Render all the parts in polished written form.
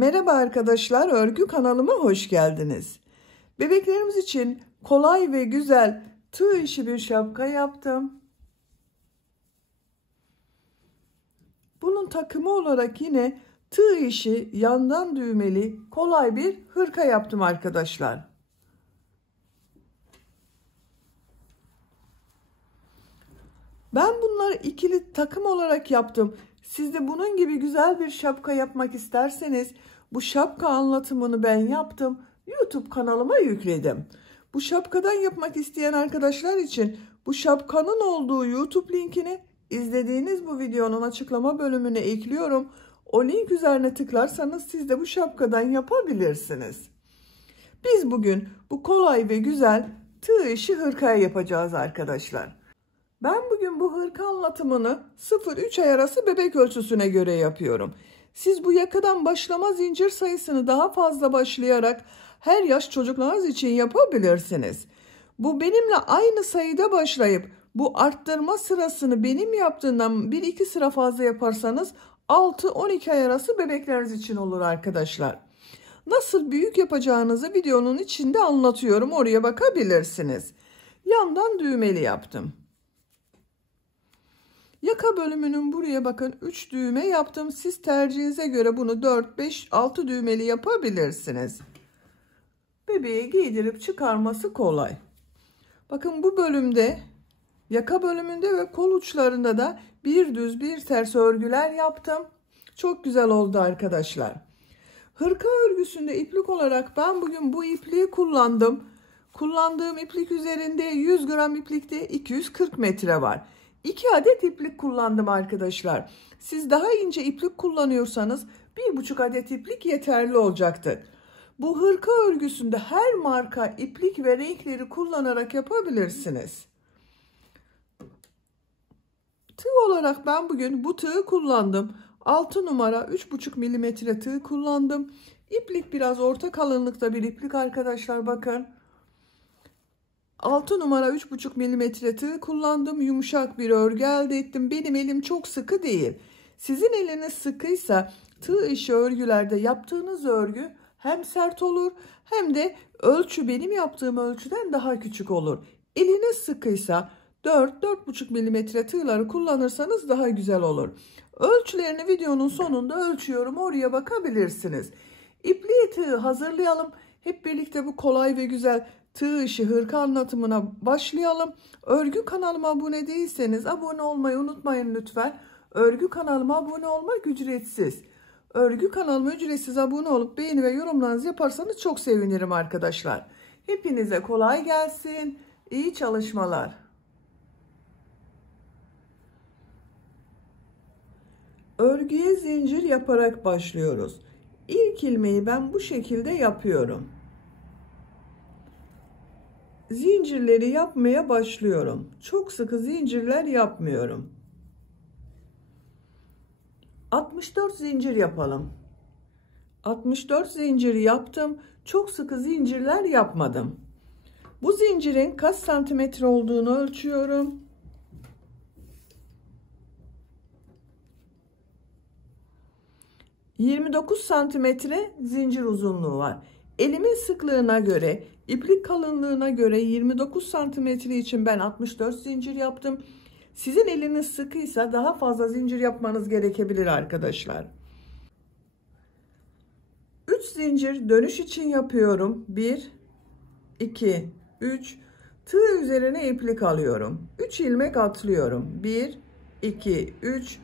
Merhaba arkadaşlar, örgü kanalıma hoş geldiniz. Bebeklerimiz için kolay ve güzel tığ işi bir şapka yaptım. Bunun takımı olarak yine tığ işi yandan düğmeli kolay bir hırka yaptım arkadaşlar. Ben bunları ikili takım olarak yaptım. Siz de bunun gibi güzel bir şapka yapmak isterseniz bu şapka anlatımını ben yaptım. YouTube kanalıma yükledim. Bu şapkadan yapmak isteyen arkadaşlar için bu şapkanın olduğu YouTube linkini izlediğiniz bu videonun açıklama bölümüne ekliyorum. O link üzerine tıklarsanız siz de bu şapkadan yapabilirsiniz. Biz bugün bu kolay ve güzel tığ işi hırkaya yapacağız arkadaşlar. Ben bugün bu hırka anlatımını 0-3 ay arası bebek ölçüsüne göre yapıyorum. Siz bu yakadan başlama zincir sayısını daha fazla başlayarak her yaş çocuklarınız için yapabilirsiniz. Bu benimle aynı sayıda başlayıp bu arttırma sırasını benim yaptığımdan 1-2 sıra fazla yaparsanız 6-12 ay arası bebekleriniz için olur arkadaşlar. Nasıl büyük yapacağınızı videonun içinde anlatıyorum. Oraya bakabilirsiniz. Yandan düğmeli yaptım. Yaka bölümünün buraya bakın 3 düğme yaptım. Siz tercihinize göre bunu 4, 5, 6 düğmeli yapabilirsiniz. Bebeğe giydirip çıkarması kolay. Bakın bu bölümde, yaka bölümünde ve kol uçlarında da bir düz bir ters örgüler yaptım. Çok güzel oldu arkadaşlar. Hırka örgüsünde iplik olarak ben bugün bu ipliği kullandım. Kullandığım iplik üzerinde 100 gram iplikte 240 metre var. 2 adet iplik kullandım arkadaşlar. Siz daha ince iplik kullanıyorsanız 1,5 adet iplik yeterli olacaktır. Bu hırka örgüsünde her marka iplik ve renkleri kullanarak yapabilirsiniz. Tığ olarak ben bugün bu tığı kullandım. 6 numara 3,5 milimetre tığ kullandım. İplik biraz orta kalınlıkta bir iplik arkadaşlar, bakın. 6 numara 3,5 milimetre tığ kullandım. Yumuşak bir örgü elde ettim. Benim elim çok sıkı değil. Sizin eliniz sıkıysa tığ işi örgülerde yaptığınız örgü hem sert olur hem de ölçü benim yaptığım ölçüden daha küçük olur. Eliniz sıkıysa 4-4,5 milimetre tığları kullanırsanız daha güzel olur. Ölçülerini videonun sonunda ölçüyorum. Oraya bakabilirsiniz. İpliği tığ hazırlayalım. Hep birlikte bu kolay ve güzel tığ işi hırka anlatımına başlayalım. Örgü kanalıma abone değilseniz abone olmayı unutmayın lütfen. Örgü kanalıma abone olmak ücretsiz. Örgü kanalıma ücretsiz abone olup beğeni ve yorumlarınızı yaparsanız çok sevinirim arkadaşlar. Hepinize kolay gelsin. İyi çalışmalar. Örgüye zincir yaparak başlıyoruz. İlk ilmeği ben bu şekilde yapıyorum. Zincirleri yapmaya başlıyorum. Çok sıkı zincirler yapmıyorum. 64 zincir yapalım. 64 zincir yaptım. Çok sıkı zincirler yapmadım. Bu zincirin kaç santimetre olduğunu ölçüyorum. 29 santimetre zincir uzunluğu var. Elimin sıklığına göre, iplik kalınlığına göre 29 santimetre için ben 64 zincir yaptım. Sizin eliniz sıkıysa daha fazla zincir yapmanız gerekebilir arkadaşlar. 3 zincir dönüş için yapıyorum. 1, 2, 3. Tığ üzerine iplik alıyorum. 3 ilmek atlıyorum. 1, 2, 3.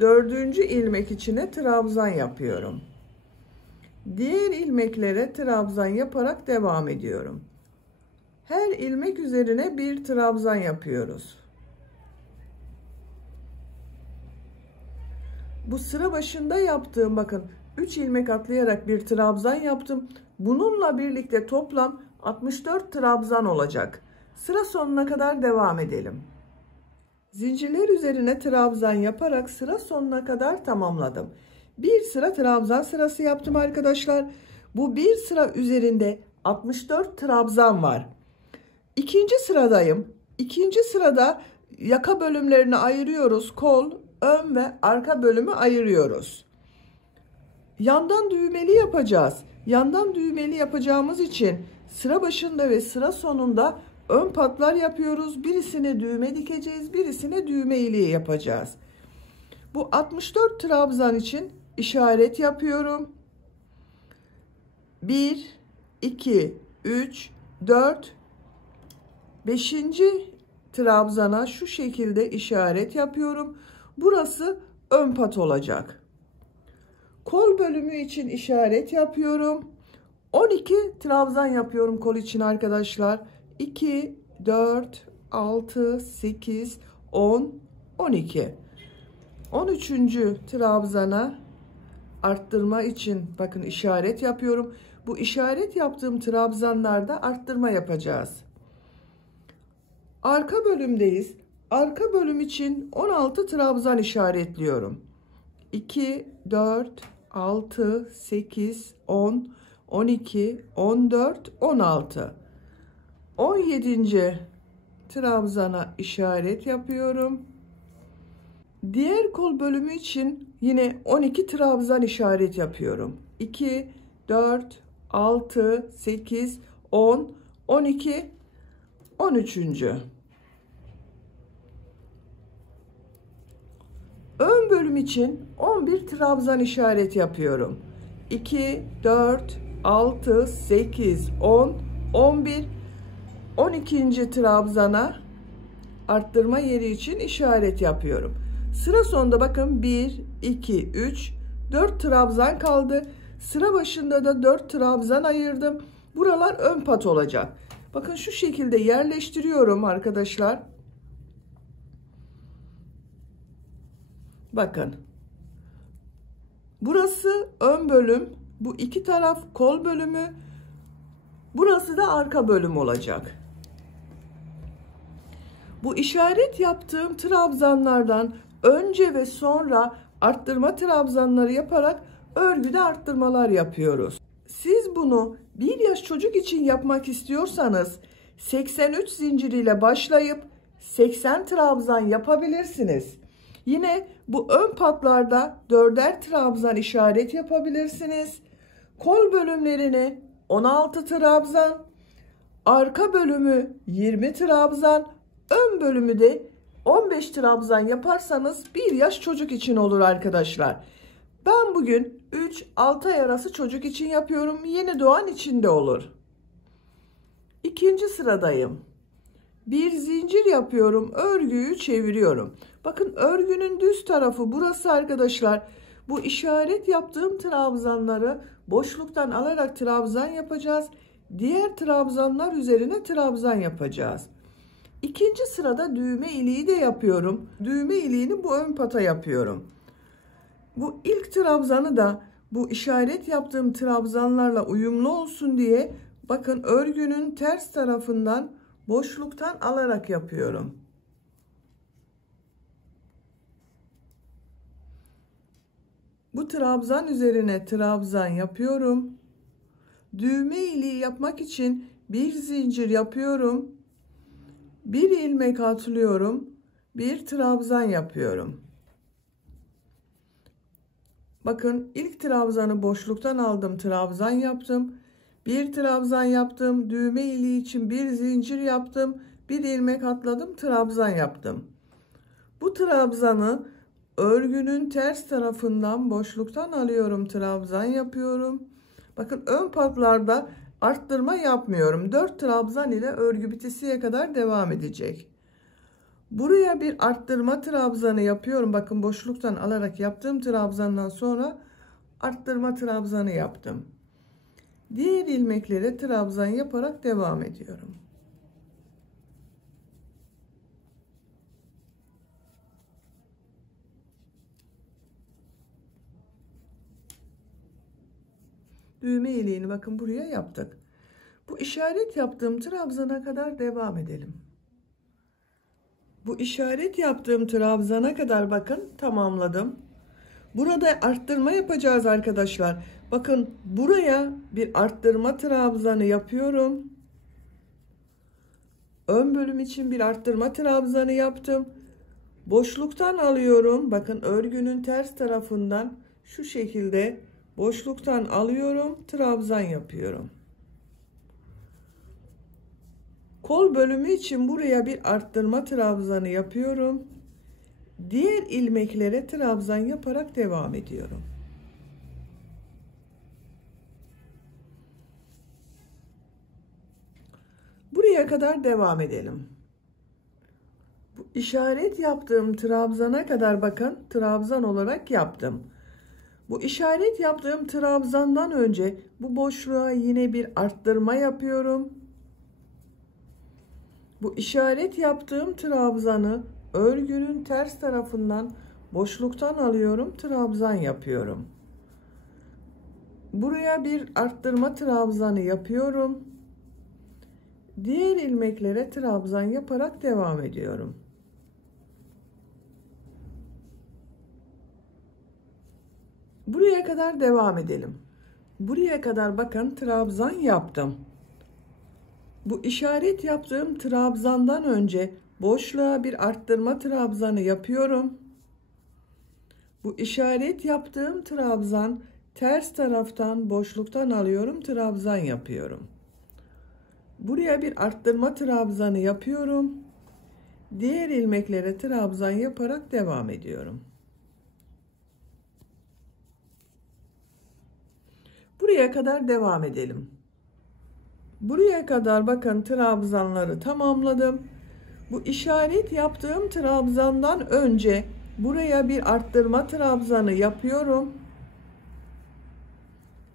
4. ilmek içine trabzan yapıyorum. Diğer ilmeklere trabzan yaparak devam ediyorum. Her ilmek üzerine bir trabzan yapıyoruz. Bu sıra başında yaptığım, bakın 3 ilmek atlayarak bir trabzan yaptım. Bununla birlikte toplam 64 trabzan olacak. Sıra sonuna kadar devam edelim. Zincirler üzerine trabzan yaparak sıra sonuna kadar tamamladım. Bir sıra trabzan sırası yaptım arkadaşlar. Bu bir sıra üzerinde 64 trabzan var. İkinci sıradayım. İkinci sırada yaka bölümlerini ayırıyoruz. Kol, ön ve arka bölümü ayırıyoruz. Yandan düğmeli yapacağız. Yandan düğmeli yapacağımız için sıra başında ve sıra sonunda ön patlar yapıyoruz. Birisine düğme dikeceğiz, birisine düğme iliği yapacağız. Bu 64 trabzan için işaret yapıyorum. 1, 2, 3, 4, 5. trabzana şu şekilde işaret yapıyorum. Burası ön pat olacak. Kol bölümü için işaret yapıyorum. 12 trabzan yapıyorum kol için arkadaşlar. 2, 4, 6, 8, 10, 12. 13. trabzana arttırma için bakın işaret yapıyorum. Bu işaret yaptığım trabzanlarda arttırma yapacağız. Arka bölümdeyiz. Arka bölüm için 16 trabzan işaretliyorum. 2, 4, 6, 8, 10, 12, 14, 16. 17. trabzana işaret yapıyorum. Diğer kol bölümü için yine 12 trabzan işaret yapıyorum. 2, 4, 6, 8, 10, 12, 13. Ön bölüm için 11 trabzan işaret yapıyorum. 2, 4, 6, 8, 10, 11, 12. trabzana arttırma yeri için işaret yapıyorum. Sıra sonunda bakın 1, 2, 3, 4 trabzan kaldı. Sıra başında da 4 trabzan ayırdım. Buralar ön pat olacak. Bakın şu şekilde yerleştiriyorum arkadaşlar. Bakın. Burası ön bölüm. Bu iki taraf kol bölümü. Burası da arka bölüm olacak. Bu işaret yaptığım trabzanlardan önce ve sonra arttırma trabzanları yaparak örgüde arttırmalar yapıyoruz. Siz bunu 1 yaş çocuk için yapmak istiyorsanız 83 zincir ile başlayıp 80 trabzan yapabilirsiniz. Yine bu ön patlarda 4'er trabzan işaret yapabilirsiniz. Kol bölümlerine 16 trabzan, arka bölümü 20 trabzan, ön bölümü de 15 trabzan yaparsanız 1 yaş çocuk için olur arkadaşlar. Ben bugün 3-6 ay arası çocuk için yapıyorum. Yeni doğan için de olur. İkinci sıradayım. Bir zincir yapıyorum. Örgüyü çeviriyorum. Bakın örgünün düz tarafı burası arkadaşlar. Bu işaret yaptığım trabzanları boşluktan alarak trabzan yapacağız. Diğer trabzanlar üzerine trabzan yapacağız. İkinci sırada düğme iliği de yapıyorum. Düğme iliğini bu ön pata yapıyorum. Bu ilk trabzanı da bu işaret yaptığım trabzanlarla uyumlu olsun diye bakın örgünün ters tarafından boşluktan alarak yapıyorum. Bu trabzan üzerine trabzan yapıyorum. Düğme iliği yapmak için bir zincir yapıyorum. Bir ilmek atlıyorum. Bir trabzan yapıyorum. Bakın ilk trabzanı boşluktan aldım, trabzan yaptım. Bir trabzan yaptım, düğme iliği için bir zincir yaptım, bir ilmek atladım, trabzan yaptım. Bu trabzanı örgünün ters tarafından boşluktan alıyorum, trabzan yapıyorum. Bakın ön patlarda arttırma yapmıyorum. 4 trabzan ile örgü bitesiye kadar devam edecek. Buraya bir arttırma trabzanı yapıyorum. Bakın boşluktan alarak yaptığım trabzandan sonra arttırma trabzanı yaptım. Diğer ilmeklere trabzan yaparak devam ediyorum. Düğme iliğini bakın buraya yaptık. Bu işaret yaptığım trabzana kadar devam edelim. Bu işaret yaptığım trabzana kadar bakın tamamladım. Burada arttırma yapacağız arkadaşlar. Bakın buraya bir arttırma trabzanı yapıyorum. Ön bölüm için bir arttırma trabzanı yaptım. Boşluktan alıyorum. Bakın örgünün ters tarafından şu şekilde boşluktan alıyorum, trabzan yapıyorum. Kol bölümü için buraya bir arttırma trabzanı yapıyorum. Diğer ilmeklere trabzan yaparak devam ediyorum. Buraya kadar devam edelim. Bu işaret yaptığım trabzana kadar bakın, trabzan olarak yaptım. Bu işaret yaptığım trabzandan önce bu boşluğa yine bir arttırma yapıyorum. Bu işaret yaptığım trabzanı örgünün ters tarafından boşluktan alıyorum, trabzan yapıyorum. Buraya bir arttırma trabzanı yapıyorum. Diğer ilmeklere trabzan yaparak devam ediyorum. Buraya kadar devam edelim. Buraya kadar bakın trabzan yaptım. Bu işaret yaptığım trabzandan önce boşluğa bir arttırma trabzanı yapıyorum. Bu işaret yaptığım trabzan ters taraftan boşluktan alıyorum, trabzan yapıyorum. Buraya bir arttırma trabzanı yapıyorum. Diğer ilmeklere trabzan yaparak devam ediyorum. Buraya kadar devam edelim. Buraya kadar bakın trabzanları tamamladım. Bu işaret yaptığım trabzandan önce buraya bir arttırma trabzanı yapıyorum.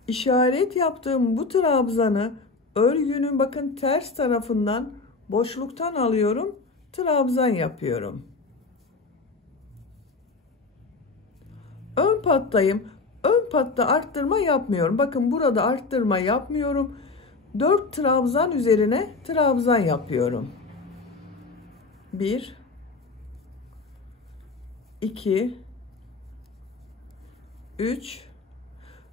İşaret yaptığım bu trabzanı örgünün bakın ters tarafından boşluktan alıyorum, trabzan yapıyorum. Ön pattayım. Ön patta arttırma yapmıyorum. Bakın burada arttırma yapmıyorum. 4 trabzan üzerine trabzan yapıyorum. 1 2 3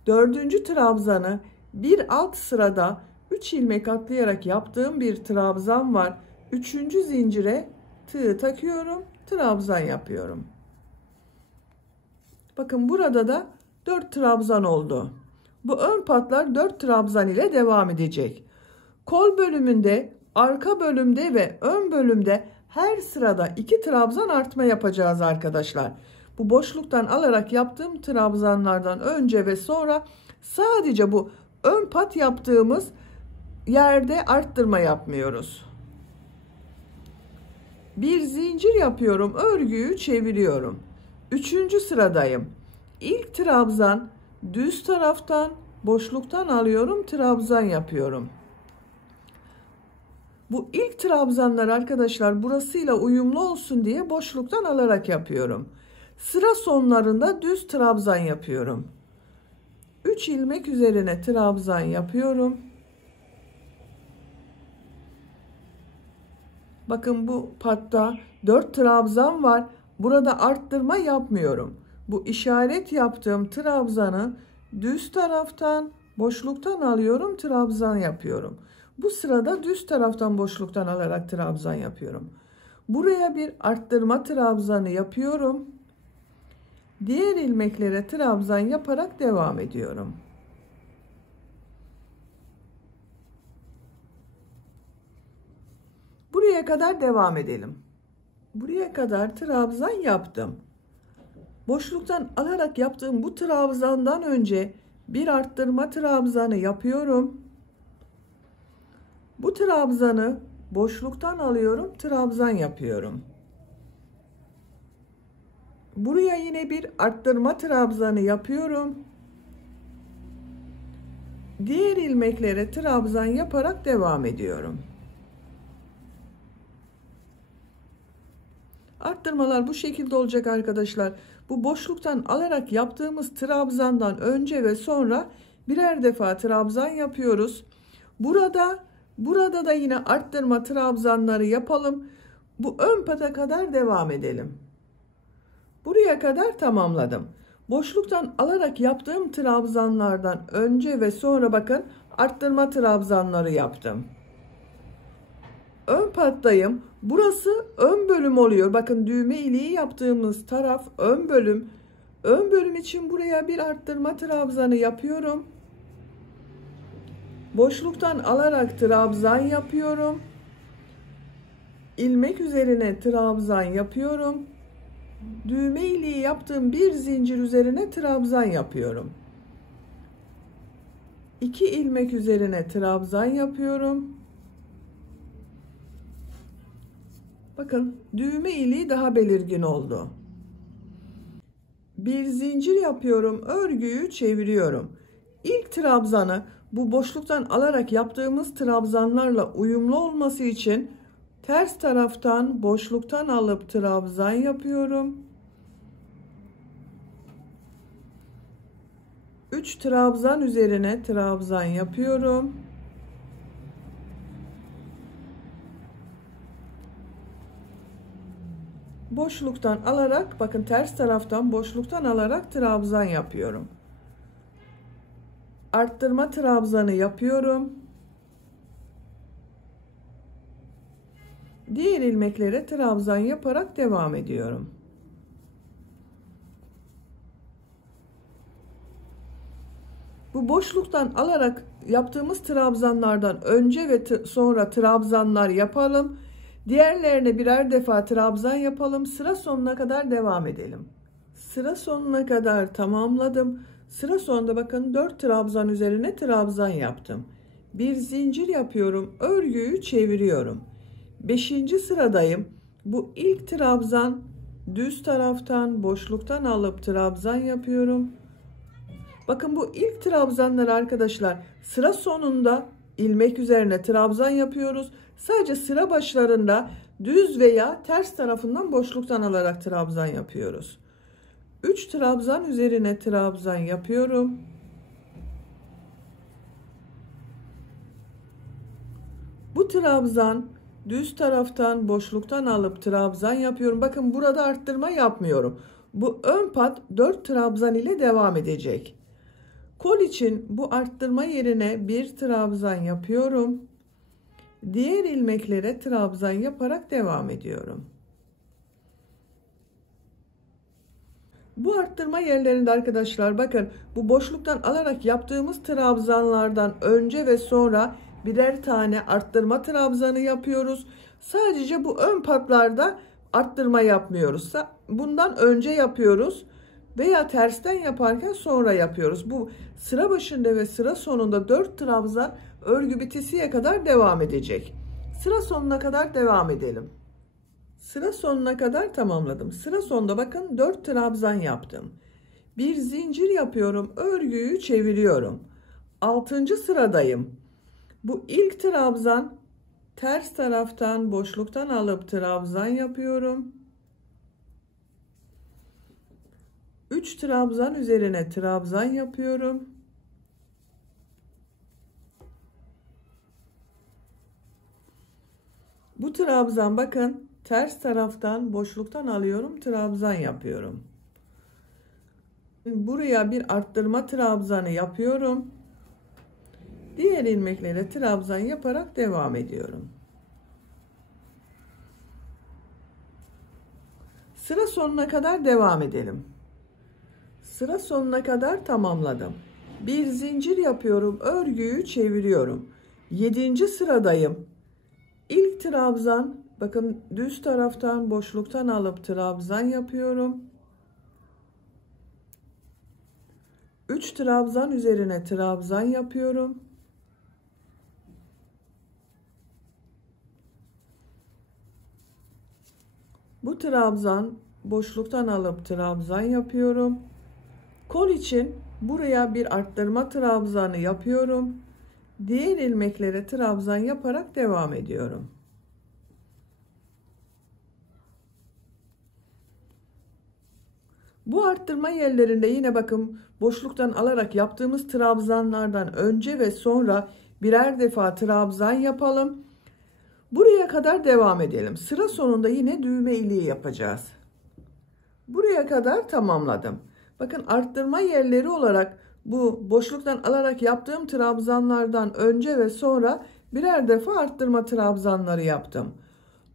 4. trabzanı bir alt sırada 3 ilmek atlayarak yaptığım bir trabzan var. 3. zincire tığ takıyorum, trabzan yapıyorum. Bakın burada da 4 trabzan oldu. Bu ön patlar 4 trabzan ile devam edecek. Kol bölümünde, arka bölümde ve ön bölümde her sırada 2 trabzan artma yapacağız arkadaşlar. Bu boşluktan alarak yaptığım trabzanlardan önce ve sonra sadece bu ön pat yaptığımız yerde arttırma yapmıyoruz. Bir zincir yapıyorum, örgüyü çeviriyorum. 3. sıradayım. İlk trabzan düz taraftan boşluktan alıyorum, trabzan yapıyorum. Bu ilk trabzanlar arkadaşlar burasıyla uyumlu olsun diye boşluktan alarak yapıyorum. Sıra sonlarında düz trabzan yapıyorum. 3 ilmek üzerine trabzan yapıyorum. Bakın bu patta 4 trabzan var. Burada arttırma yapmıyorum. Bu işaret yaptığım trabzanı düz taraftan boşluktan alıyorum, trabzan yapıyorum. Bu sırada düz taraftan boşluktan alarak trabzan yapıyorum. Buraya bir arttırma trabzanı yapıyorum. Diğer ilmeklere trabzan yaparak devam ediyorum. Buraya kadar devam edelim. Buraya kadar trabzan yaptım. Boşluktan alarak yaptığım bu trabzandan önce bir arttırma trabzanı yapıyorum. Bu trabzanı boşluktan alıyorum, trabzan yapıyorum. Buraya yine bir arttırma trabzanı yapıyorum. Diğer ilmeklere trabzan yaparak devam ediyorum. Arttırmalar bu şekilde olacak arkadaşlar. Bu boşluktan alarak yaptığımız trabzandan önce ve sonra birer defa trabzan yapıyoruz. Burada da yine arttırma trabzanları yapalım. Bu ön pata kadar devam edelim. Buraya kadar tamamladım. Boşluktan alarak yaptığım trabzanlardan önce ve sonra bakın arttırma trabzanları yaptım. Ön pattayım. Burası ön bölüm oluyor. Bakın düğme iliği yaptığımız taraf ön bölüm. Ön bölüm için buraya bir arttırma trabzanı yapıyorum. Boşluktan alarak trabzan yapıyorum. İlmek üzerine trabzan yapıyorum. Düğme iliği yaptığım bir zincir üzerine trabzan yapıyorum. 2 ilmek üzerine trabzan yapıyorum. Bakın düğme iliği daha belirgin oldu. Bir zincir yapıyorum, örgüyü çeviriyorum. İlk trabzanı bu boşluktan alarak yaptığımız trabzanlarla uyumlu olması için ters taraftan boşluktan alıp trabzan yapıyorum. 3 trabzan üzerine trabzan yapıyorum. Boşluktan alarak, bakın ters taraftan boşluktan alarak trabzan yapıyorum. Arttırma trabzanı yapıyorum. Diğer ilmeklere trabzan yaparak devam ediyorum. Bu boşluktan alarak yaptığımız trabzanlardan önce ve sonra trabzanlar yapalım. Diğerlerine birer defa trabzan yapalım. Sıra sonuna kadar devam edelim. Sıra sonuna kadar tamamladım. Sıra sonunda bakın 4 trabzan üzerine trabzan yaptım. Bir zincir yapıyorum. Örgüyü çeviriyorum. 5. sıradayım. Bu ilk trabzan, düz taraftan boşluktan alıp trabzan yapıyorum. Bakın bu ilk trabzanlar arkadaşlar, sıra sonunda ilmek üzerine trabzan yapıyoruz. Sadece sıra başlarında düz veya ters tarafından boşluktan alarak trabzan yapıyoruz. 3 trabzan üzerine trabzan yapıyorum. Bu trabzan düz taraftan boşluktan alıp trabzan yapıyorum. Bakın burada arttırma yapmıyorum. Bu ön pat 4 trabzan ile devam edecek. Kol için bu arttırma yerine bir trabzan yapıyorum. Diğer ilmeklere trabzan yaparak devam ediyorum. Bu arttırma yerlerinde arkadaşlar bakın bu boşluktan alarak yaptığımız trabzanlardan önce ve sonra birer tane arttırma trabzanı yapıyoruz. Sadece bu ön patlarda arttırma yapmıyoruz. Bundan önce yapıyoruz veya tersten yaparken sonra yapıyoruz. Bu sıra başında ve sıra sonunda 4 trabzan örgü bitesiye kadar devam edecek. Sıra sonuna kadar devam edelim. Sıra sonuna kadar tamamladım. Sıra sonunda bakın 4 trabzan yaptım. Bir zincir yapıyorum. Örgüyü çeviriyorum. 6. sıradayım. Bu ilk trabzan, ters taraftan boşluktan alıp trabzan yapıyorum. 3 trabzan üzerine trabzan yapıyorum. Bu trabzan bakın ters taraftan boşluktan alıyorum, trabzan yapıyorum. Buraya bir arttırma trabzanı yapıyorum. Diğer ilmeklere trabzan yaparak devam ediyorum. Sıra sonuna kadar devam edelim. Sıra sonuna kadar tamamladım. Bir zincir yapıyorum, örgüyü çeviriyorum. 7. sıradayım. İlk trabzan, bakın düz taraftan boşluktan alıp trabzan yapıyorum. 3 trabzan üzerine trabzan yapıyorum. Bu trabzan boşluktan alıp trabzan yapıyorum. Kol için buraya bir arttırma trabzanı yapıyorum. Diğer ilmeklere trabzan yaparak devam ediyorum. Bu arttırma yerlerinde yine bakın boşluktan alarak yaptığımız trabzanlardan önce ve sonra birer defa trabzan yapalım. Buraya kadar devam edelim. Sıra sonunda yine düğme iliği yapacağız. Buraya kadar tamamladım. Bakın arttırma yerleri olarak bu boşluktan alarak yaptığım trabzanlardan önce ve sonra birer defa arttırma trabzanları yaptım.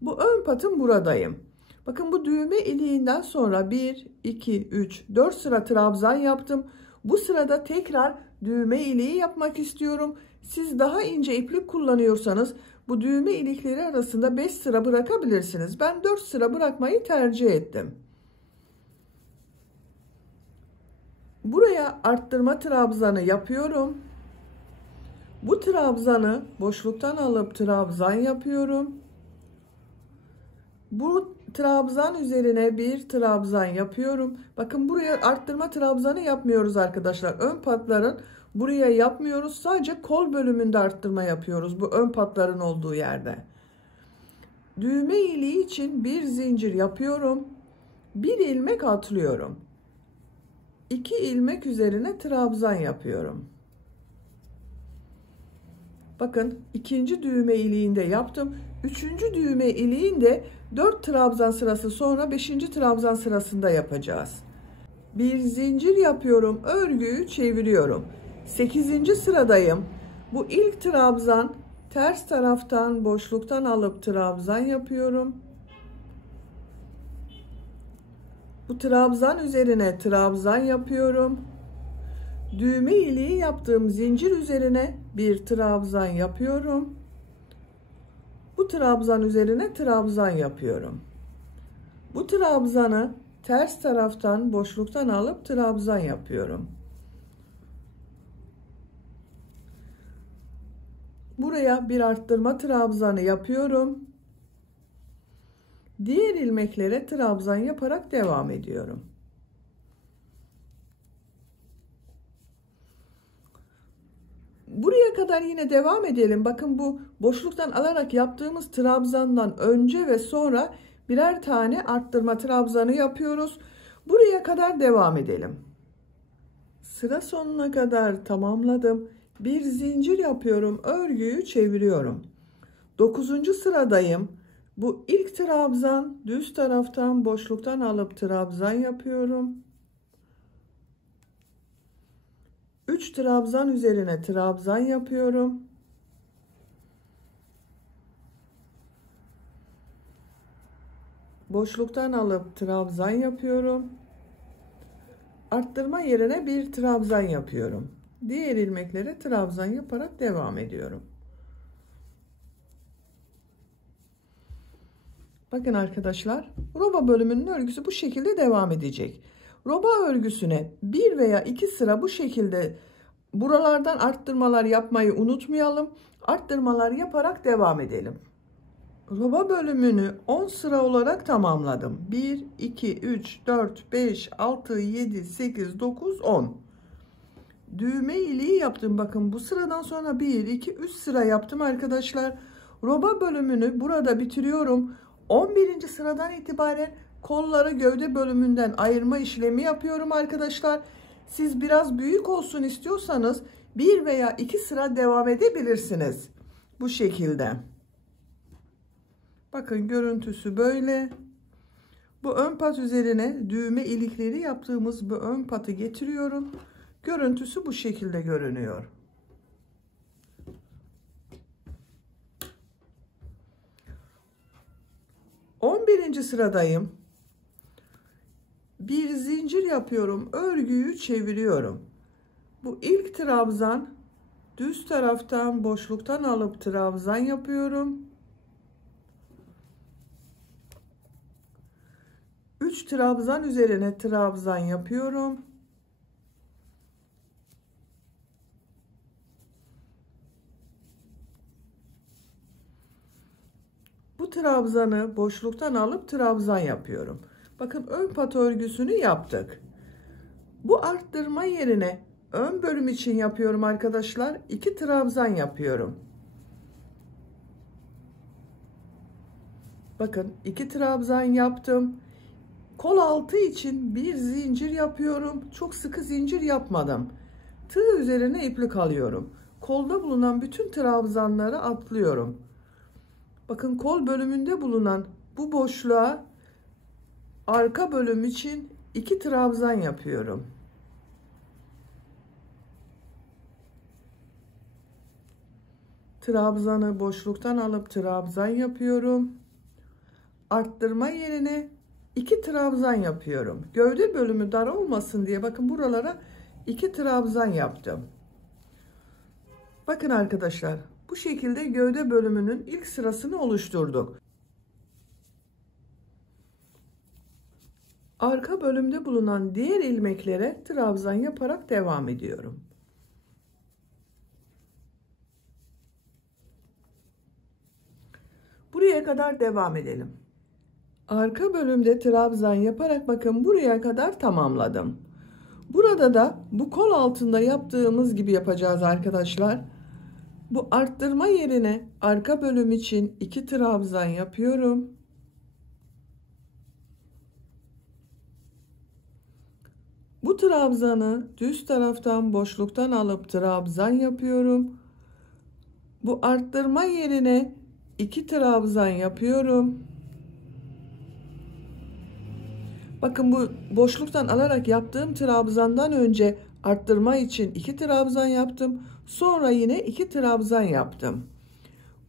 Bu ön patım buradayım. Bakın bu düğme iliğinden sonra 1, 2, 3, 4 sıra trabzan yaptım. Bu sırada tekrar düğme iliği yapmak istiyorum. Siz daha ince iplik kullanıyorsanız bu düğme ilikleri arasında 5 sıra bırakabilirsiniz. Ben 4 sıra bırakmayı tercih ettim. Buraya arttırma trabzanı yapıyorum. Bu trabzanı boşluktan alıp trabzan yapıyorum. Bu trabzan üzerine bir trabzan yapıyorum. Bakın buraya arttırma trabzanı yapmıyoruz arkadaşlar. Ön patların buraya yapmıyoruz. Sadece kol bölümünde arttırma yapıyoruz. Bu ön patların olduğu yerde. Düğme iliği için bir zincir yapıyorum. Bir ilmek atlıyorum. 2 ilmek üzerine trabzan yapıyorum. Bakın ikinci düğme iliğinde yaptım. Üçüncü düğme iliğinde 4 trabzan sırası sonra 5. trabzan sırasında yapacağız. Bir zincir yapıyorum. Örgüyü çeviriyorum. 8. sıradayım. Bu ilk trabzan ters taraftan boşluktan alıp trabzan yapıyorum. Bu trabzan üzerine trabzan yapıyorum. Düğme iliği yaptığım zincir üzerine bir trabzan yapıyorum. Bu trabzan üzerine trabzan yapıyorum. Bu trabzanı ters taraftan boşluktan alıp trabzan yapıyorum. Buraya bir arttırma trabzanı yapıyorum. Diğer ilmeklere trabzan yaparak devam ediyorum. Buraya kadar yine devam edelim. Bakın bu boşluktan alarak yaptığımız trabzandan önce ve sonra birer tane arttırma trabzanı yapıyoruz. Buraya kadar devam edelim. Sıra sonuna kadar tamamladım. Bir zincir yapıyorum. Örgüyü çeviriyorum. 9. sıradayım. Bu ilk trabzan düz taraftan boşluktan alıp trabzan yapıyorum. 3 trabzan üzerine trabzan yapıyorum. Boşluktan alıp trabzan yapıyorum. Arttırma yerine bir trabzan yapıyorum. Diğer ilmeklere trabzan yaparak devam ediyorum. Bakın arkadaşlar, roba bölümünün örgüsü bu şekilde devam edecek. Roba örgüsüne 1 veya 2 sıra bu şekilde buralardan arttırmalar yapmayı unutmayalım. Arttırmalar yaparak devam edelim. Roba bölümünü 10 sıra olarak tamamladım. 1, 2, 3, 4, 5, 6, 7, 8, 9, 10. Düğme iliği yaptım. Bakın bu sıradan sonra 1, 2, 3 sıra yaptım arkadaşlar. Roba bölümünü burada bitiriyorum. 11. sıradan itibaren kolları gövde bölümünden ayırma işlemi yapıyorum arkadaşlar. Siz biraz büyük olsun istiyorsanız 1 veya 2 sıra devam edebilirsiniz. Bu şekilde. Bakın görüntüsü böyle. Bu ön pat üzerine düğme ilikleri yaptığımız bu ön patı getiriyorum. Görüntüsü bu şekilde görünüyor. Birinci sıradayım. Bir zincir yapıyorum. Örgüyü çeviriyorum. Bu ilk trabzan düz taraftan boşluktan alıp trabzan yapıyorum. 3 trabzan üzerine trabzan yapıyorum. Bu trabzanı boşluktan alıp trabzan yapıyorum. Bakın ön pat örgüsünü yaptık. Bu arttırma yerine ön bölüm için yapıyorum arkadaşlar. 2 trabzan yapıyorum. Bakın 2 trabzan yaptım. Kol altı için bir zincir yapıyorum. Çok sıkı zincir yapmadım. Tığ üzerine iplik alıyorum. Kolda bulunan bütün trabzanları atlıyorum. Bakın kol bölümünde bulunan bu boşluğa arka bölüm için 2 trabzan yapıyorum. Trabzanı boşluktan alıp trabzan yapıyorum. Arttırma yerine 2 trabzan yapıyorum. Gövde bölümü dar olmasın diye bakın buralara 2 trabzan yaptım. Bakın arkadaşlar, bu şekilde gövde bölümünün ilk sırasını oluşturduk. Arka bölümde bulunan diğer ilmeklere trabzan yaparak devam ediyorum. Buraya kadar devam edelim. Arka bölümde trabzan yaparak bakın buraya kadar tamamladım. Burada da bu kol altında yaptığımız gibi yapacağız arkadaşlar. Bu arttırma yerine arka bölüm için 2 trabzan yapıyorum. Bu trabzanı düz taraftan boşluktan alıp trabzan yapıyorum. Bu arttırma yerine 2 trabzan yapıyorum. Bakın bu boşluktan alarak yaptığım trabzandan önce arttırma için 2 trabzan yaptım. Sonra yine 2 trabzan yaptım.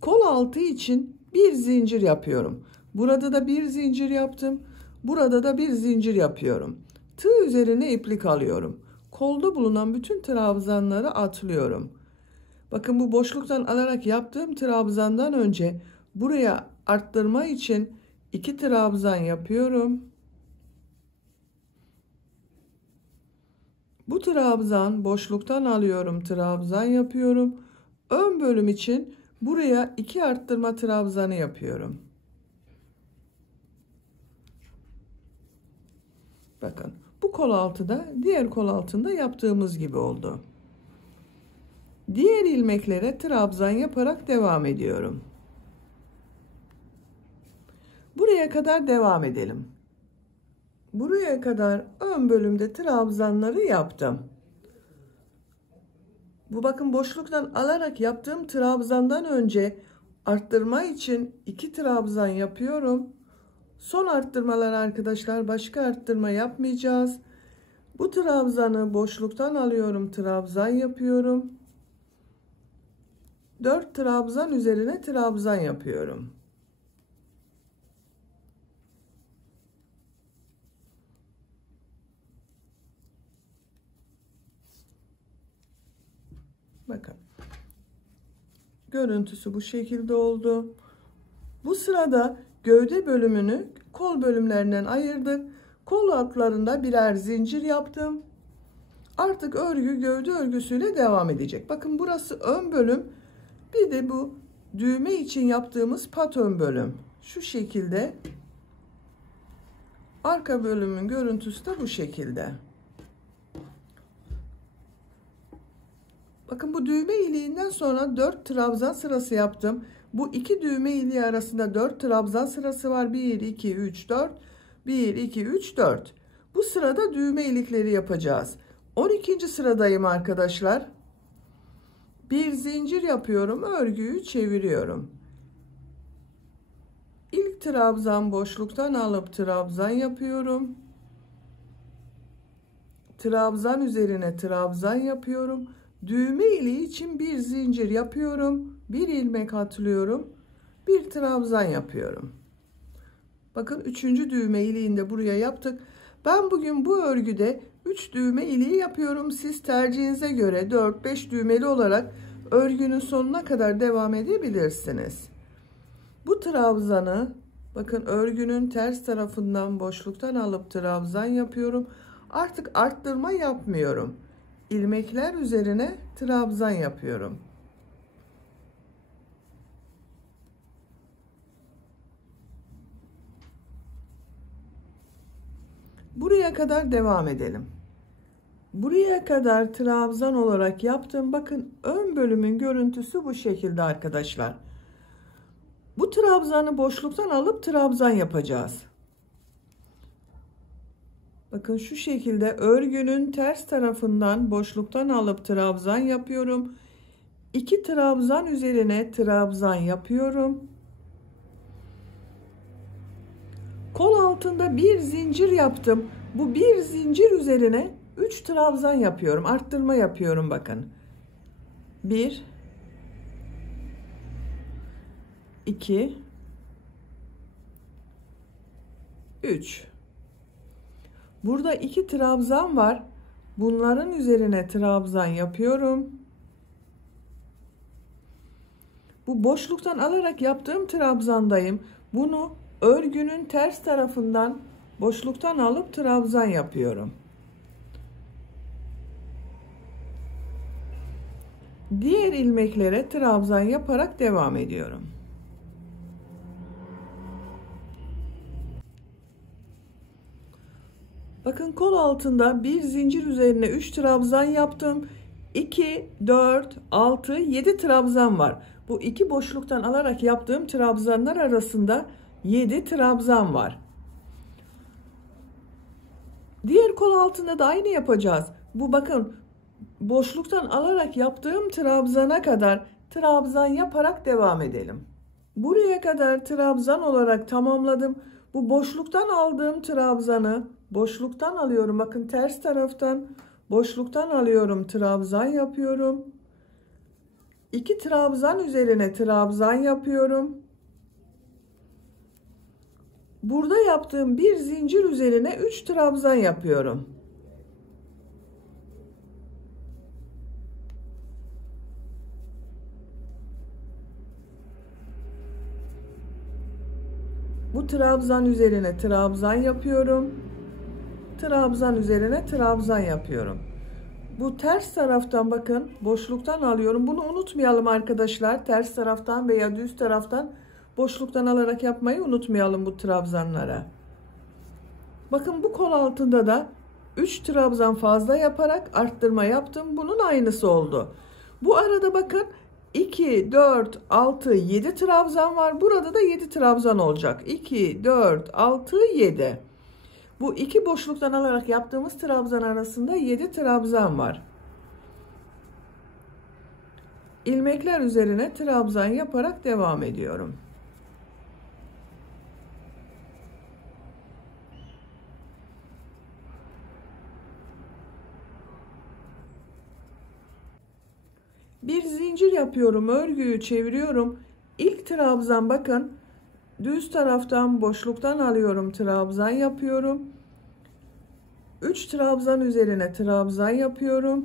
Kol altı için bir zincir yapıyorum. Burada da bir zincir yaptım. Burada da bir zincir yapıyorum. Tığ üzerine iplik alıyorum. Kolda bulunan bütün trabzanları atlıyorum. Bakın bu boşluktan alarak yaptığım trabzandan önce buraya arttırma için 2 trabzan yapıyorum. Bu trabzan boşluktan alıyorum, trabzan yapıyorum. Ön bölüm için buraya 2 arttırma trabzanı yapıyorum. Bakın bu kol altı da diğer kol altında yaptığımız gibi oldu. Diğer ilmeklere trabzan yaparak devam ediyorum. Buraya kadar devam edelim. Buraya kadar ön bölümde trabzanları yaptım. Bu bakın boşluktan alarak yaptığım trabzandan önce arttırma için 2 trabzan yapıyorum. Son arttırmalar arkadaşlar, başka arttırma yapmayacağız. Bu trabzanı boşluktan alıyorum, trabzan yapıyorum. 4 trabzan üzerine trabzan yapıyorum. Bakın. Görüntüsü bu şekilde oldu. Bu sırada gövde bölümünü kol bölümlerinden ayırdık. Kol altlarında birer zincir yaptım. Artık örgü gövde örgüsüyle devam edecek. Bakın burası ön bölüm. Bir de bu düğme için yaptığımız pat ön bölüm. Şu şekilde. Arka bölümün görüntüsü de bu şekilde. Bakın bu düğme iliğinden sonra 4 trabzan sırası yaptım. Bu iki düğme iliği arasında 4 trabzan sırası var. 1, 2, 3, 4. 1, 2, 3, 4. Bu sırada düğme ilikleri yapacağız. 12. sıradayım arkadaşlar. Bir zincir yapıyorum. Örgüyü çeviriyorum. İlk trabzan boşluktan alıp trabzan yapıyorum. Trabzan üzerine trabzan yapıyorum. Düğme iliği için bir zincir yapıyorum. Bir ilmek atlıyorum. Bir trabzan yapıyorum. Bakın 3. düğme iliğini de buraya yaptık. Ben bugün bu örgüde 3 düğme iliği yapıyorum. Siz tercihinize göre 4-5 düğmeli olarak örgünün sonuna kadar devam edebilirsiniz. Bu trabzanı bakın örgünün ters tarafından boşluktan alıp trabzan yapıyorum. Artık arttırma yapmıyorum. İlmekler üzerine trabzan yapıyorum. Buraya kadar devam edelim. Buraya kadar trabzan olarak yaptım. Bakın ön bölümün görüntüsü bu şekilde arkadaşlar. Bu trabzanı boşluktan alıp trabzan yapacağız. Bakın şu şekilde örgünün ters tarafından boşluktan alıp trabzan yapıyorum. 2 trabzan üzerine trabzan yapıyorum. Kol altında bir zincir yaptım. Bu bir zincir üzerine 3 trabzan yapıyorum. Arttırma yapıyorum bakın. 1 2 3 Burada 2 trabzan var. Bunların üzerine trabzan yapıyorum. Bu boşluktan alarak yaptığım trabzandayım. Bunu örgünün ters tarafından boşluktan alıp trabzan yapıyorum. Diğer ilmeklere trabzan yaparak devam ediyorum. Bakın kol altında bir zincir üzerine 3 trabzan yaptım. 2, 4, 6, 7 trabzan var. Bu iki boşluktan alarak yaptığım trabzanlar arasında 7 trabzan var. Diğer kol altında da aynı yapacağız. Bu bakın boşluktan alarak yaptığım trabzana kadar trabzan yaparak devam edelim. Buraya kadar trabzan olarak tamamladım. Bu boşluktan aldığım trabzanı boşluktan alıyorum. Bakın ters taraftan boşluktan alıyorum. Trabzan yapıyorum. 2 trabzan üzerine trabzan yapıyorum. Burada yaptığım bir zincir üzerine 3 trabzan yapıyorum. Bu trabzan üzerine trabzan yapıyorum. Trabzan üzerine trabzan yapıyorum. Bu ters taraftan bakın boşluktan alıyorum. Bunu unutmayalım arkadaşlar. Ters taraftan veya düz taraftan boşluktan alarak yapmayı unutmayalım bu trabzanlara. Bakın bu kol altında da 3 trabzan fazla yaparak arttırma yaptım. Bunun aynısı oldu. Bu arada bakın 2, 4, 6, 7 trabzan var. Burada da 7 trabzan olacak. 2, 4, 6, 7. Bu iki boşluktan alarak yaptığımız trabzan arasında 7 trabzan var. İlmekler üzerine trabzan yaparak devam ediyorum. Bir zincir yapıyorum, örgüyü çeviriyorum. İlk trabzan bakın düz taraftan boşluktan alıyorum, trabzan yapıyorum. 3 trabzan üzerine trabzan yapıyorum.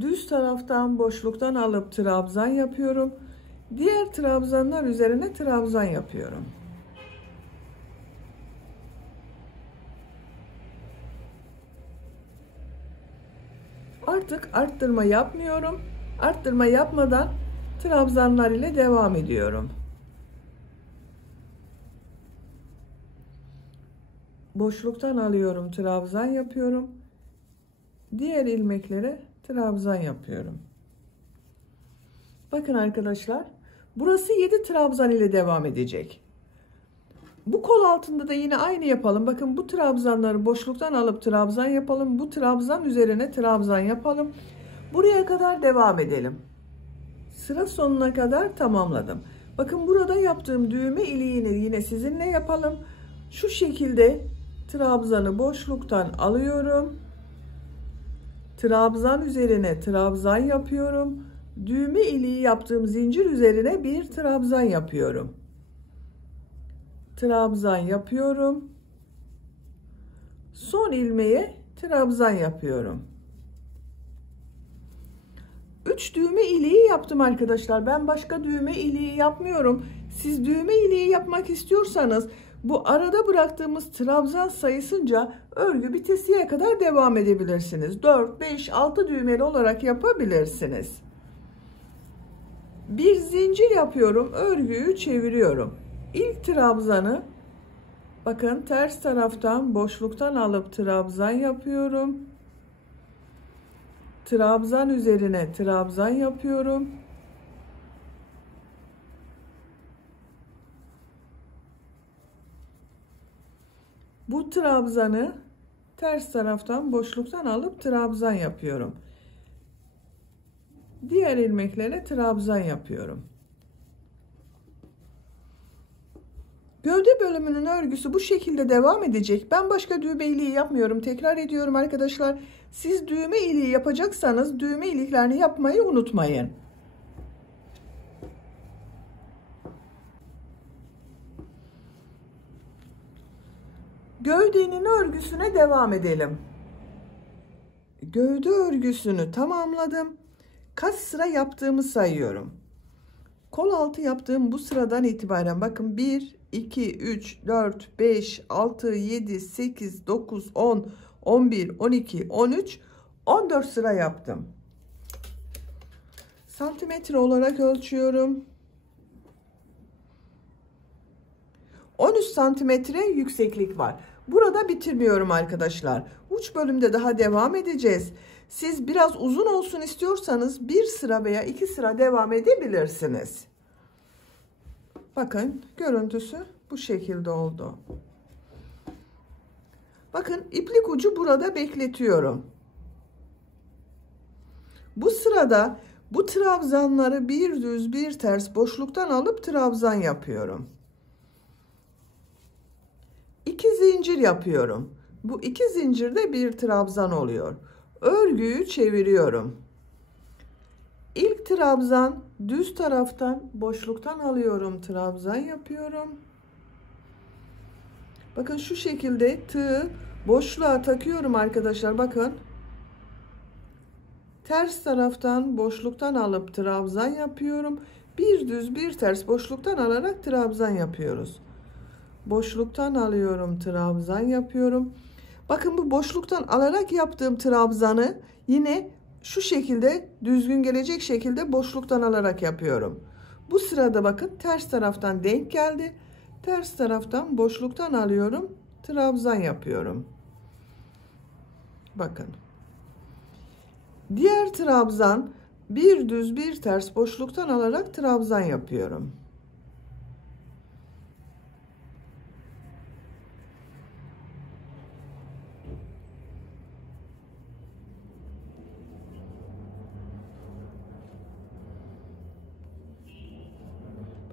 Düz taraftan boşluktan alıp trabzan yapıyorum. Diğer trabzanlar üzerine trabzan yapıyorum. Artık arttırma yapmıyorum. Arttırma yapmadan trabzanlar ile devam ediyorum. Boşluktan alıyorum, trabzan yapıyorum. Diğer ilmeklere trabzan yapıyorum. Bakın arkadaşlar, burası 7 trabzan ile devam edecek. Bu kol altında da yine aynı yapalım. Bakın bu trabzanları boşluktan alıp trabzan yapalım. Bu trabzan üzerine trabzan yapalım. Buraya kadar devam edelim. Sıra sonuna kadar tamamladım. Bakın burada yaptığım düğme iliğini yine sizinle yapalım. Şu şekilde trabzanı boşluktan alıyorum. Trabzan üzerine trabzan yapıyorum. Düğme iliği yaptığım zincir üzerine bir trabzan yapıyorum. Trabzan yapıyorum. Son ilmeğe trabzan yapıyorum. 3 düğme iliği yaptım arkadaşlar. Ben başka düğme iliği yapmıyorum. Siz düğme iliği yapmak istiyorsanız bu arada bıraktığımız trabzan sayısınca örgü bitesiye kadar devam edebilirsiniz. 4, 5, 6 düğmeli olarak yapabilirsiniz. Bir zincir yapıyorum. Örgüyü çeviriyorum. İlk trabzanı bakın ters taraftan boşluktan alıp trabzan yapıyorum. Trabzan üzerine trabzan yapıyorum. Bu trabzanı ters taraftan boşluktan alıp trabzan yapıyorum. Diğer ilmeklere trabzan yapıyorum. Gövde bölümünün örgüsü bu şekilde devam edecek. Ben başka düğme iliği yapmıyorum. Tekrar ediyorum arkadaşlar. Siz düğme iliği yapacaksanız düğme iliklerini yapmayı unutmayın. Gövdenin örgüsüne devam edelim. Gövde örgüsünü tamamladım. Kaç sıra yaptığımı sayıyorum. Kol altı yaptığım bu sıradan itibaren bakın 1, 2, 3, 4, 5, 6, 7, 8, 9, 10, 11, 12, 13, 14 sıra yaptım. Santimetre olarak ölçüyorum. 13 santimetre yükseklik var. Burada bitirmiyorum arkadaşlar. Uç bölümde daha devam edeceğiz. Siz biraz uzun olsun istiyorsanız bir sıra veya 2 sıra devam edebilirsiniz. Bakın görüntüsü bu şekilde oldu. Bakın iplik ucu burada bekletiyorum. Bu sırada bu trabzanları bir düz bir ters boşluktan alıp trabzan yapıyorum. 2 zincir yapıyorum. Bu 2 zincirde bir trabzan oluyor. Örgüyü çeviriyorum. İlk trabzan düz taraftan boşluktan alıyorum, trabzan yapıyorum. Bakın şu şekilde tığı boşluğa takıyorum arkadaşlar. Bakın. Ters taraftan boşluktan alıp trabzan yapıyorum. Bir düz bir ters boşluktan alarak trabzan yapıyoruz. Boşluktan alıyorum, trabzan yapıyorum. Bakın bu boşluktan alarak yaptığım trabzanı yine şu şekilde düzgün gelecek şekilde boşluktan alarak yapıyorum. Bu sırada bakın ters taraftan denk geldi. Ters taraftan boşluktan alıyorum, trabzan yapıyorum. Bakın. Diğer trabzan bir düz bir ters boşluktan alarak trabzan yapıyorum.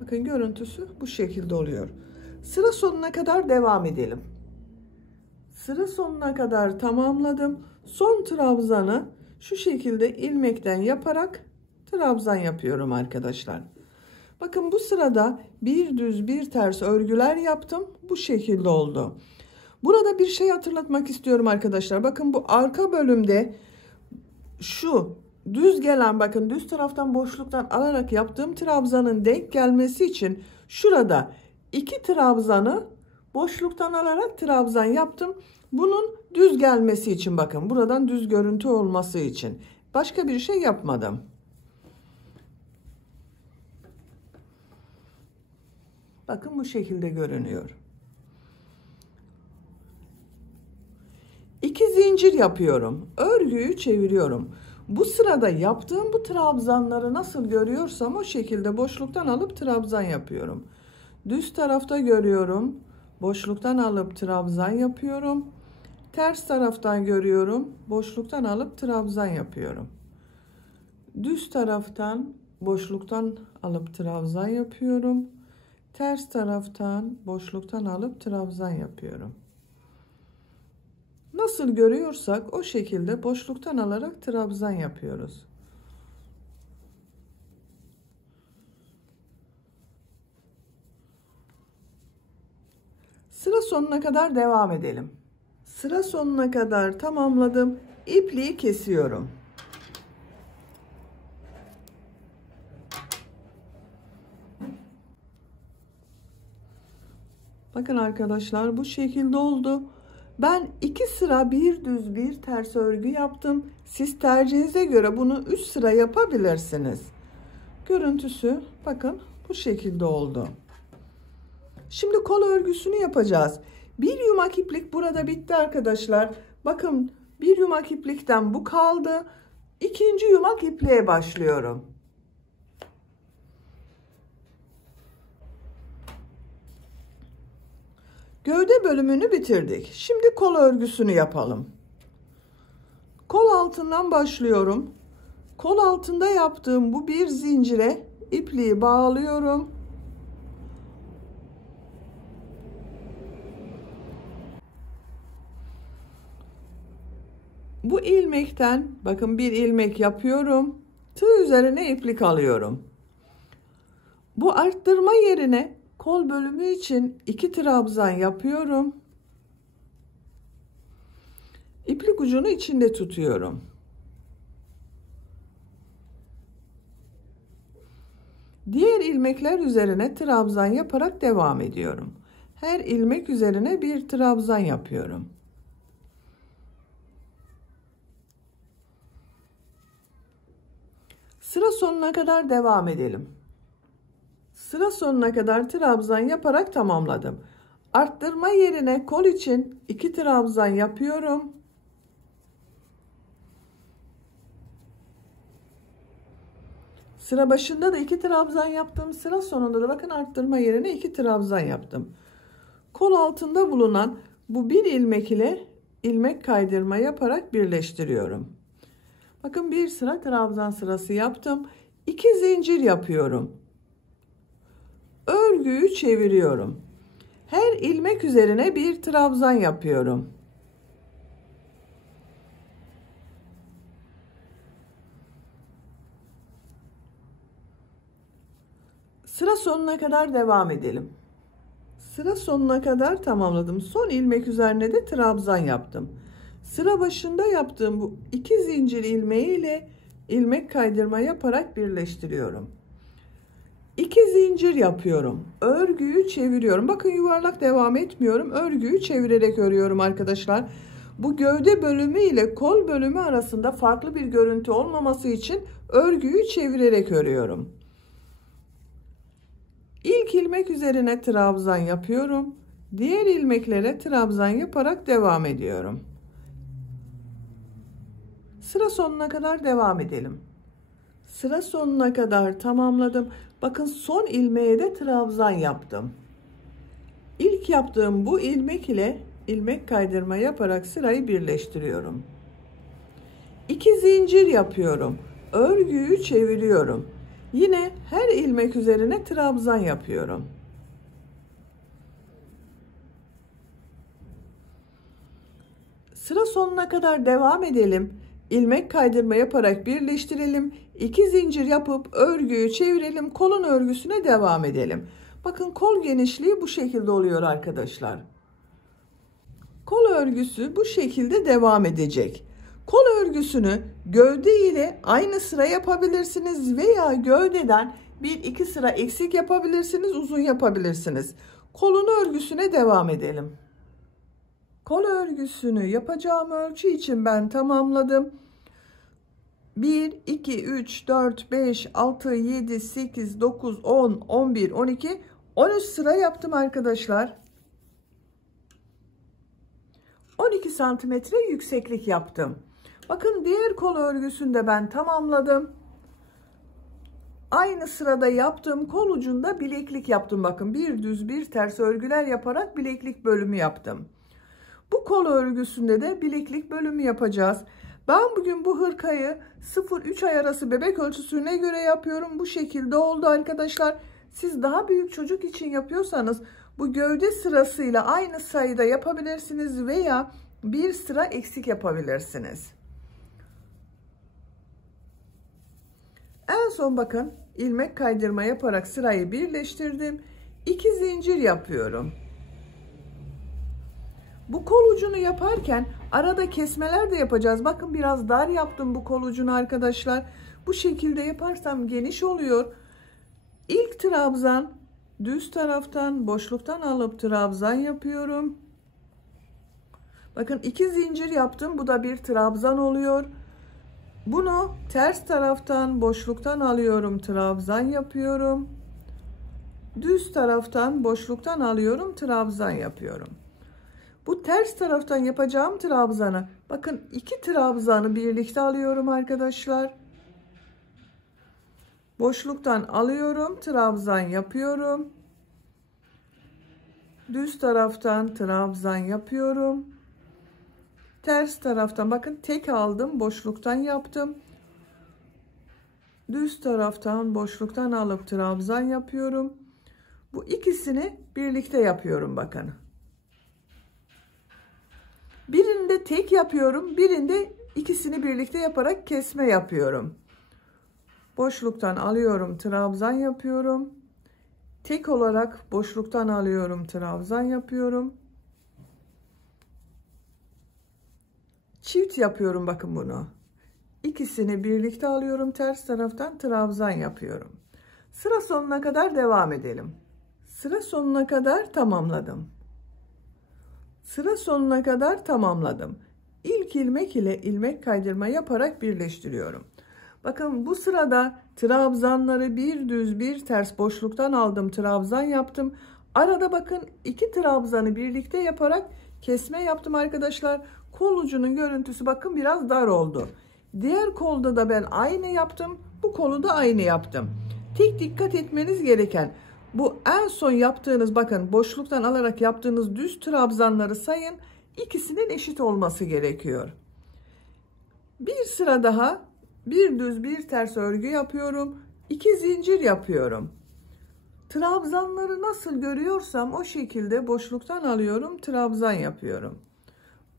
Bakın görüntüsü bu şekilde oluyor. Sıra sonuna kadar devam edelim. Sıra sonuna kadar tamamladım. Son trabzanı şu şekilde ilmekten yaparak trabzan yapıyorum arkadaşlar. Bakın bu sırada bir düz bir ters örgüler yaptım. Bu şekilde oldu. Burada bir şey hatırlatmak istiyorum arkadaşlar. Bakın bu arka bölümde şu düz gelen, bakın düz taraftan boşluktan alarak yaptığım trabzanın denk gelmesi için şurada 2 trabzanı boşluktan alarak trabzan yaptım. Bunun düz gelmesi için, bakın buradan düz görüntü olması için başka bir şey yapmadım. Bakın bu şekilde görünüyor. 2 zincir yapıyorum. Örgüyü çeviriyorum. Bu sırada yaptığım bu trabzanları nasıl görüyorsam o şekilde boşluktan alıp trabzan yapıyorum. Düz tarafta görüyorum. Boşluktan alıp trabzan yapıyorum. Ters taraftan görüyorum. Boşluktan alıp trabzan yapıyorum. Düz taraftan boşluktan alıp trabzan yapıyorum. Ters taraftan boşluktan alıp trabzan yapıyorum. Nasıl görüyorsak o şekilde boşluktan alarak trabzan yapıyoruz. Sıra sonuna kadar devam edelim. Sıra sonuna kadar tamamladım. İpliği kesiyorum. Bakın arkadaşlar bu şekilde oldu. Ben 2 sıra bir düz bir ters örgü yaptım. Siz tercihinize göre bunu 3 sıra yapabilirsiniz. Görüntüsü bakın bu şekilde oldu. Şimdi kol örgüsünü yapacağız. Bir yumak iplik burada bitti arkadaşlar. Bakın bir yumak iplikten bu kaldı. İkinci yumak ipliğe başlıyorum. Gövde bölümünü bitirdik. Şimdi kol örgüsünü yapalım. Kol altından başlıyorum. Kol altında yaptığım bu bir zincire ipliği bağlıyorum. Bu ilmekten bakın bir ilmek yapıyorum. Tığ üzerine iplik alıyorum. Bu arttırma yerine kol bölümü için 2 trabzan yapıyorum. İplik ucunu içinde tutuyorum. Diğer ilmekler üzerine trabzan yaparak devam ediyorum. Her ilmek üzerine bir trabzan yapıyorum. Sıra sonuna kadar devam edelim. Sıra sonuna kadar trabzan yaparak tamamladım. Arttırma yerine kol için 2 trabzan yapıyorum. Sıra başında da 2 trabzan yaptım. Sıra sonunda da bakın arttırma yerine 2 trabzan yaptım. Kol altında bulunan bu bir ilmek ile ilmek kaydırma yaparak birleştiriyorum. Bakın bir sıra trabzan sırası yaptım. 2 zincir yapıyorum. Örgüyü çeviriyorum. Her ilmek üzerine bir trabzan yapıyorum. Sıra sonuna kadar devam edelim. Sıra sonuna kadar tamamladım. Son ilmek üzerine de trabzan yaptım. Sıra başında yaptığım bu 2 zincir ilmeği ile ilmek kaydırma yaparak birleştiriyorum. 2 zincir yapıyorum. Örgüyü çeviriyorum. Bakın yuvarlak devam etmiyorum. Örgüyü çevirerek örüyorum arkadaşlar. Bu gövde bölümü ile kol bölümü arasında farklı bir görüntü olmaması için örgüyü çevirerek örüyorum. İlk ilmek üzerine trabzan yapıyorum. Diğer ilmeklere trabzan yaparak devam ediyorum. Sıra sonuna kadar devam edelim. Sıra sonuna kadar tamamladım. Bakın son ilmeğe de trabzan yaptım. İlk yaptığım bu ilmek ile ilmek kaydırma yaparak sırayı birleştiriyorum. 2 zincir yapıyorum. Örgüyü çeviriyorum. Yine her ilmek üzerine trabzan yapıyorum. Sıra sonuna kadar devam edelim. İlmek kaydırma yaparak birleştirelim. 2 zincir yapıp örgüyü çevirelim. Kolun örgüsüne devam edelim. Bakın kol genişliği bu şekilde oluyor arkadaşlar. Kol örgüsü bu şekilde devam edecek. Kol örgüsünü gövde ile aynı sıra yapabilirsiniz veya gövdeden 1-2 sıra eksik yapabilirsiniz, uzun yapabilirsiniz. Kolun örgüsüne devam edelim. Kol örgüsünü yapacağım ölçü için ben tamamladım. 1, 2, 3, 4, 5, 6, 7, 8, 9, 10, 11, 12, 13 sıra yaptım arkadaşlar. 12 santimetre yükseklik yaptım. Bakın diğer kol örgüsünde ben tamamladım. Aynı sırada yaptığım kol ucunda bileklik yaptım. Bakın bir düz bir ters örgüler yaparak bileklik bölümü yaptım. Bu kol örgüsünde de bileklik bölümü yapacağız. Ben bugün bu hırkayı 0-3 ay arası bebek ölçüsüne göre yapıyorum. Bu şekilde oldu arkadaşlar. Siz daha büyük çocuk için yapıyorsanız bu gövde sırasıyla aynı sayıda yapabilirsiniz veya bir sıra eksik yapabilirsiniz. En son bakın ilmek kaydırma yaparak sırayı birleştirdim. 2 zincir yapıyorum. Bu kol ucunu yaparken arada kesmeler de yapacağız. Bakın biraz dar yaptım bu kol ucunu arkadaşlar. Bu şekilde yaparsam geniş oluyor. İlk trabzan düz taraftan boşluktan alıp trabzan yapıyorum. Bakın 2 zincir yaptım. Bu da bir trabzan oluyor. Bunu ters taraftan boşluktan alıyorum. Trabzan yapıyorum. Düz taraftan boşluktan alıyorum. Trabzan yapıyorum. Bu ters taraftan yapacağım trabzanı bakın 2 trabzanı birlikte alıyorum arkadaşlar. Boşluktan alıyorum, trabzan yapıyorum. Düz taraftan trabzan yapıyorum. Ters taraftan bakın tek aldım, boşluktan yaptım. Düz taraftan boşluktan alıp trabzan yapıyorum. Bu ikisini birlikte yapıyorum bakın. Birinde tek yapıyorum, birinde ikisini birlikte yaparak kesme yapıyorum. Boşluktan alıyorum, trabzan yapıyorum. Tek olarak boşluktan alıyorum, trabzan yapıyorum. Çift yapıyorum bakın bunu. İkisini birlikte alıyorum, ters taraftan trabzan yapıyorum. Sıra sonuna kadar devam edelim. Sıra sonuna kadar tamamladım. Sıra sonuna kadar tamamladım. İlk ilmek ile ilmek kaydırma yaparak birleştiriyorum. Bakın bu sırada trabzanları bir düz bir ters boşluktan aldım, trabzan yaptım. Arada bakın iki trabzanı birlikte yaparak kesme yaptım arkadaşlar. Kol ucunun görüntüsü bakın biraz dar oldu. Diğer kolda da ben aynı yaptım. Bu kolu da aynı yaptım. Tek dikkat etmeniz gereken bu en son yaptığınız, bakın boşluktan alarak yaptığınız düz trabzanları sayın. İkisinin eşit olması gerekiyor. Bir sıra daha bir düz bir ters örgü yapıyorum. 2 zincir yapıyorum. Trabzanları nasıl görüyorsam o şekilde boşluktan alıyorum, trabzan yapıyorum.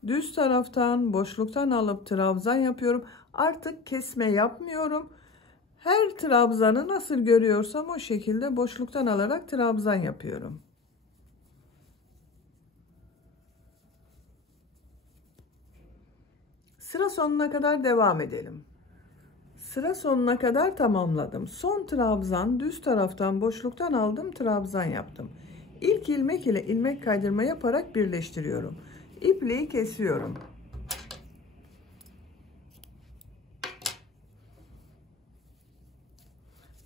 Düz taraftan boşluktan alıp trabzan yapıyorum. Artık kesme yapmıyorum. Her trabzanı nasıl görüyorsam o şekilde boşluktan alarak trabzan yapıyorum. Sıra sonuna kadar devam edelim. Sıra sonuna kadar tamamladım. Son trabzan düz taraftan boşluktan aldım, trabzan yaptım. İlk ilmek ile ilmek kaydırma yaparak birleştiriyorum. İpliği kesiyorum.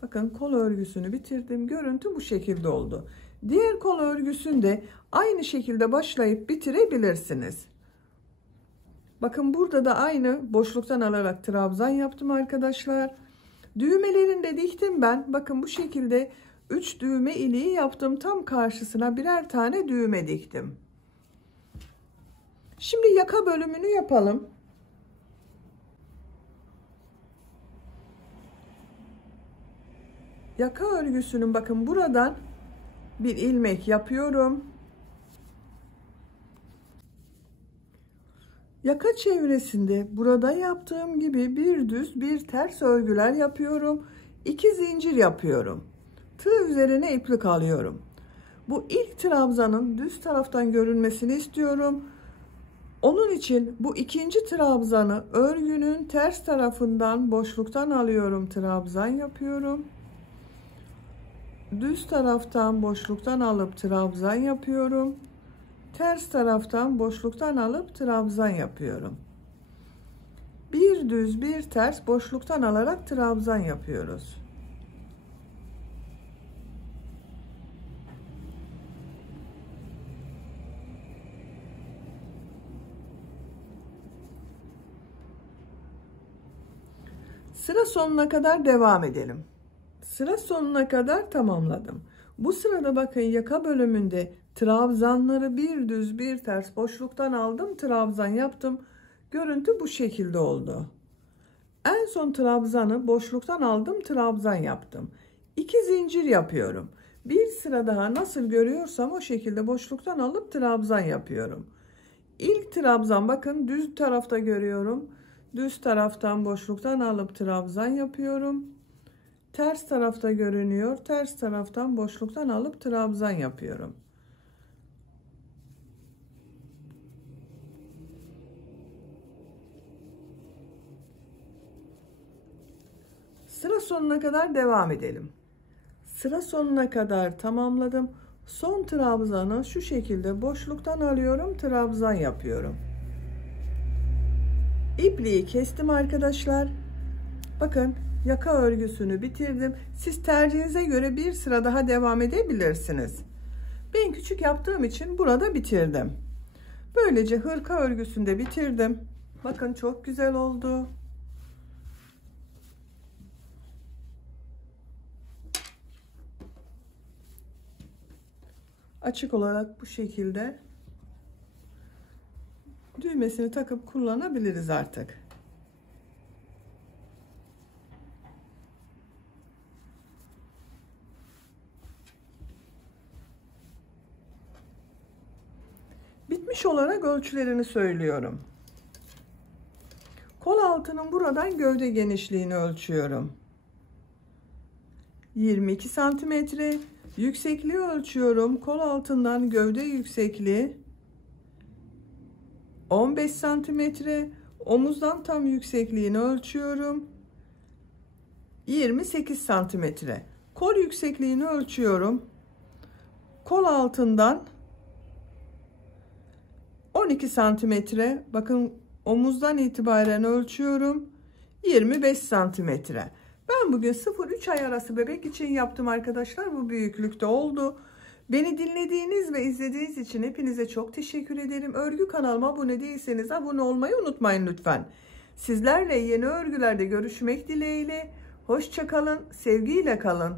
Bakın kol örgüsünü bitirdim. Görüntü bu şekilde oldu. Diğer kol örgüsünü de aynı şekilde başlayıp bitirebilirsiniz. Bakın burada da aynı boşluktan alarak trabzan yaptım arkadaşlar. Düğmelerini de diktim ben. Bakın bu şekilde 3 düğme iliği yaptım. Tam karşısına birer tane düğme diktim. Şimdi yaka bölümünü yapalım. Yaka örgüsünün bakın buradan bir ilmek yapıyorum. Yaka çevresinde burada yaptığım gibi bir düz bir ters örgüler yapıyorum. 2 zincir yapıyorum. Tığ üzerine iplik alıyorum. Bu ilk trabzanın düz taraftan görünmesini istiyorum. Onun için bu ikinci trabzanı örgünün ters tarafından boşluktan alıyorum, trabzan yapıyorum. Düz taraftan boşluktan alıp trabzan yapıyorum. Ters taraftan boşluktan alıp trabzan yapıyorum. Bir düz bir ters boşluktan alarak trabzan yapıyoruz. Sıra sonuna kadar devam edelim. Sıra sonuna kadar tamamladım. Bu sırada bakın yaka bölümünde trabzanları bir düz bir ters boşluktan aldım, trabzan yaptım. Görüntü bu şekilde oldu. En son trabzanı boşluktan aldım, trabzan yaptım. 2 zincir yapıyorum. Bir sıra daha nasıl görüyorsam o şekilde boşluktan alıp trabzan yapıyorum. İlk trabzan bakın düz tarafta görüyorum. Düz taraftan boşluktan alıp trabzan yapıyorum. Ters tarafta görünüyor. Ters taraftan boşluktan alıp trabzan yapıyorum. Sıra sonuna kadar devam edelim. Sıra sonuna kadar tamamladım. Son trabzanı şu şekilde boşluktan alıyorum, trabzan yapıyorum. İpliği kestim arkadaşlar. Bakın yaka örgüsünü bitirdim. Siz tercihinize göre bir sıra daha devam edebilirsiniz. Ben küçük yaptığım için burada bitirdim. Böylece hırka örgüsünü de bitirdim. Bakın çok güzel oldu. Açık olarak bu şekilde düğmesini takıp kullanabiliriz artık. Bitmiş olarak ölçülerini söylüyorum. Kol altının buradan gövde genişliğini ölçüyorum. 22 santimetre. Yüksekliği ölçüyorum. Kol altından gövde yüksekliği 15 santimetre. Omuzdan tam yüksekliğini ölçüyorum. 28 santimetre. Kol yüksekliğini ölçüyorum. Kol altından 12 santimetre. Bakın omuzdan itibaren ölçüyorum. 25 santimetre. Ben bugün 0-3 ay arası bebek için yaptım arkadaşlar. Bu büyüklükte oldu. Beni dinlediğiniz ve izlediğiniz için hepinize çok teşekkür ederim. Örgü kanalıma abone değilseniz abone olmayı unutmayın lütfen. Sizlerle yeni örgülerde görüşmek dileğiyle. Hoşça kalın, sevgiyle kalın.